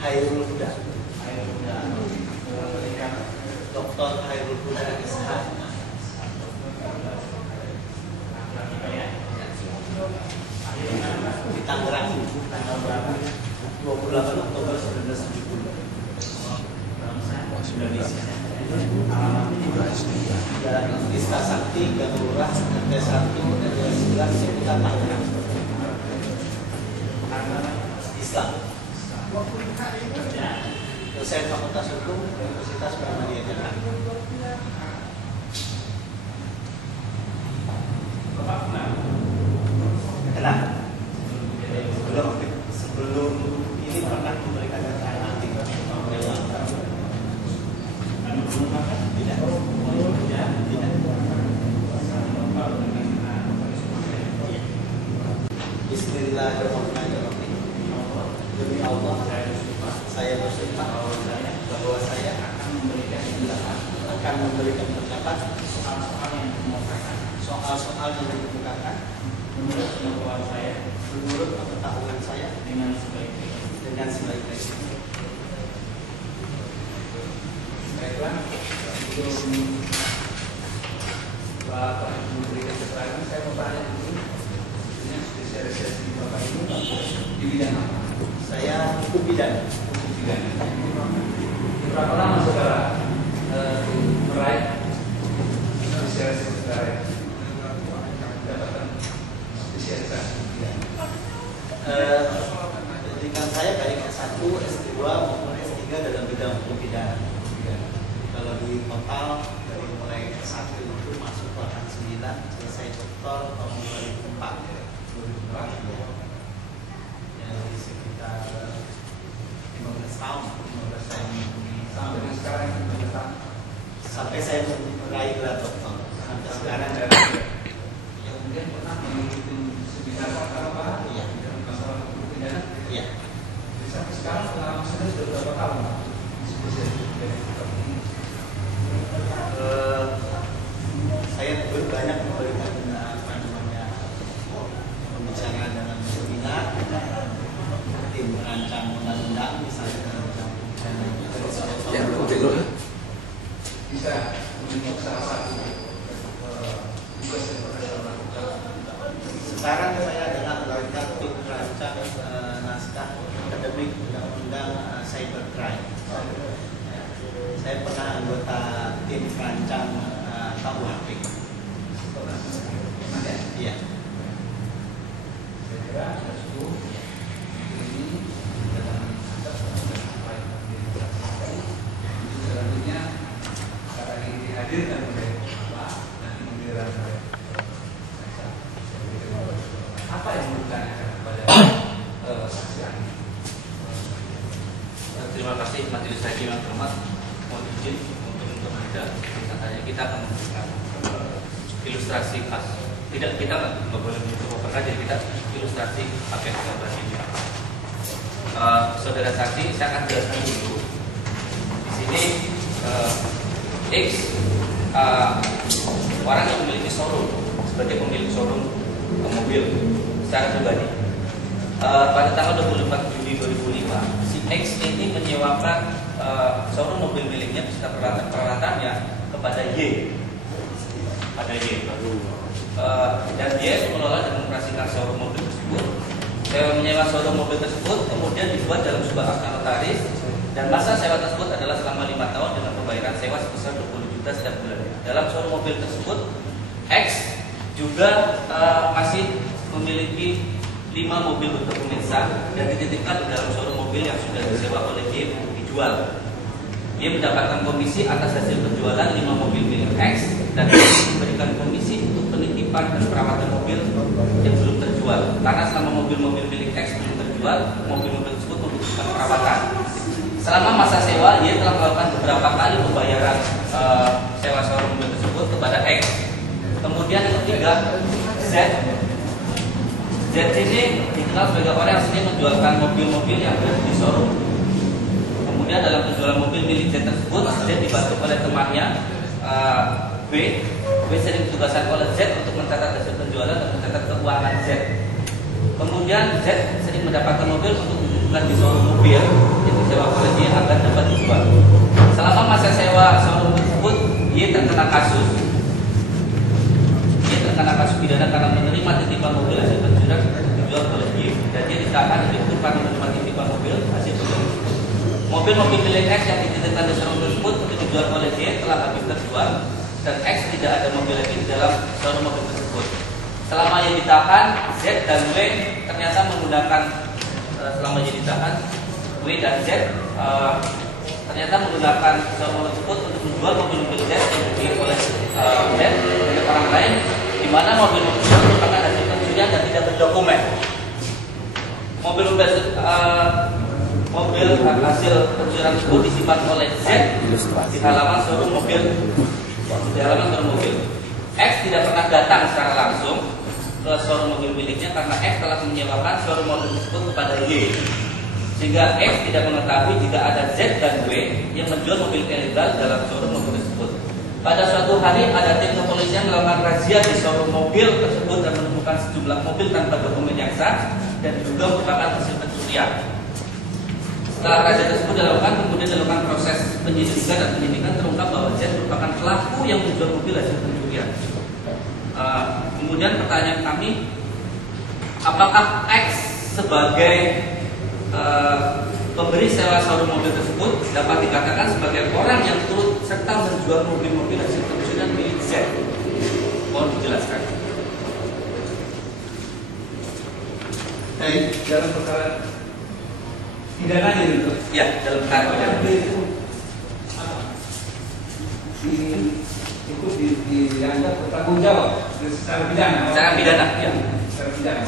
Hairul Huda. Dr. Hairul Huda SH. Di Tangerang, tanggal berapa? 28 Oktober 1970. Indonesia. Dan Dista Sakti, Gang Lurah, RT 1, RT 11, sekitar Tangerang. Islam. Dosen Fakultas Hukum Universitas Muhammadiyah Jakarta. Kenal? Sebelum ini pernah memberikan keterangan di Dewan. Tidak. Bismillahirrahmanirrahim. Demi Allah, saya bersumpah bahwa saya akan memberikan pendapat soal-soal yang dikemukakan menurut pengetahuan saya dengan sebaik-baiknya. Baiklah, sebelum Bapak memberikan keterangan, saya mau tanya dulu, spesialisasi Bapak ini di bidang apa? Saya hukum pidana. Berapa lama saudara meraih spesialisasi saudara? Mendapatkan spesialisasi pidana. Pendidikan saya baik S1, S2 maupun S3 dalam bidang hukum pidana. Kalau di total dari mulai S1 itu masuk bahkan 9, selesai doktor tahun 2004. Ya, di sekitar 15 tahun sampai sekarang 15 tahun. Sampai saya meraih gelar doktor sampai sekarang. Ya, kemudian pernah mengikuti seminar apa? Iya. Masalah hukum pidana? Iya. Jadi sampai sekarang pengalaman saya sudah berapa tahun? Saya banyak memberikan pembicaraan dalam seminar, tim merancang undang-undang, misalnya dalam bisa menunjuk salah satu tugas yang pernah saya lakukan. Sekarang saya adalah anggota tim merancang naskah akademik undang-undang cybercrime. Saya pernah anggota tim perancang KUHP. Iya. Saya kira cukup. Ini selanjutnya sekarang ini dihadirkan oleh Pak nanti memberikan apa yang mau ditanyakan kepada saksi ahli. Terima kasih majelis hakim yang terhormat. Mohon izin untuk katanya kita akan memberikan ilustrasi pas. Tidak, kita nggak boleh mencoba saja, kita ilustrasi pakai gambar ini. Saudara saksi, saya akan jelaskan dulu. Di sini X orang yang memiliki showroom sebagai pemilik showroom mobil secara pribadi. Pada tanggal 24 Juli 2005, si X ini menyewakan showroom mobil miliknya beserta peralatannya kepada Y. Pada Y. Dan Y mengelola dan mengoperasikan showroom mobil tersebut. Sewa menyewa showroom mobil tersebut kemudian dibuat dalam sebuah akta notaris dan masa sewa tersebut adalah selama 5 tahun dengan pembayaran sewa sebesar 20 juta setiap bulan. Dalam showroom mobil tersebut, X juga masih memiliki 5 mobil berdokumen sah dan dititipkan di dalam showroom mobil yang sudah disewa oleh Y dijual. Dia mendapatkan komisi atas hasil penjualan 5 mobil milik X dan memberikan komisi untuk penitipan dan perawatan mobil yang belum terjual. Karena selama mobil-mobil milik X belum terjual, mobil-mobil tersebut membutuhkan perawatan. Selama masa sewa, dia telah melakukan beberapa kali pembayaran sewa showroom mobil tersebut kepada X. Kemudian yang ketiga, Z. Z ini dikenal sebagai orang yang sering menjualkan mobil-mobil yang berada di showroom. Kemudian dalam penjualan mobil milik Z tersebut, Z dibantu oleh temannya B. B sering ditugaskan oleh Z untuk mencatat hasil penjualan dan mencatat keuangan Z. Kemudian Z sering mendapatkan mobil untuk dititipkan di showroom mobil. Itu disewa oleh Y agar dapat dijual. Selama masa sewa showroom tersebut, Y terkena kasus pidana karena menerima titipan mobil hasil pencurian dijual oleh Y, dan dia ditahan dan dihukum karena menerima titipan mobil hasil pencurian. Mobil-mobil milik X yang dititipkan di showroom tersebut untuk dijual oleh Y telah habis terjual, dan X tidak ada mobil lagi di dalam showroom mobil tersebut. Selama Y ditahan, Z dan W ternyata menggunakan W dan Z ternyata menggunakan showroom tersebut untuk menjual mobil-mobil Z yang dibeli oleh Z dari orang lain, di mana mobil-mobil itu merupakan hasil pencurian dan tidak berdokumen. Mobil hasil pencurian tersebut disimpan oleh Z di halaman showroom mobil. X tidak pernah datang secara langsung ke showroom mobil miliknya karena X telah menyewakan showroom mobil tersebut kepada Y, sehingga X tidak mengetahui jika ada Z dan W yang menjual mobil ilegal dalam showroom mobil tersebut. Pada suatu hari ada tim kepolisian melakukan razia di showroom mobil tersebut dan menemukan sejumlah mobil tanpa dokumen yang sah dan juga merupakan hasil pencurian. Setelah razia tersebut dilakukan, kemudian dilakukan proses penyidikan terungkap bahwa Z merupakan pelaku yang menjual mobil hasil pencurian. Kemudian pertanyaan kami, apakah X sebagai pemberi sewa showroom mobil tersebut dapat dikatakan sebagai orang yang turut serta menjual mobil-mobil hasil pencurian milik Z? Mohon dijelaskan. Dalam perkara pidananya itu. Ya, dalam perkara pidana. Itu dianggap bertanggung jawab secara pidana. Secara pidana, ya. Secara pidana.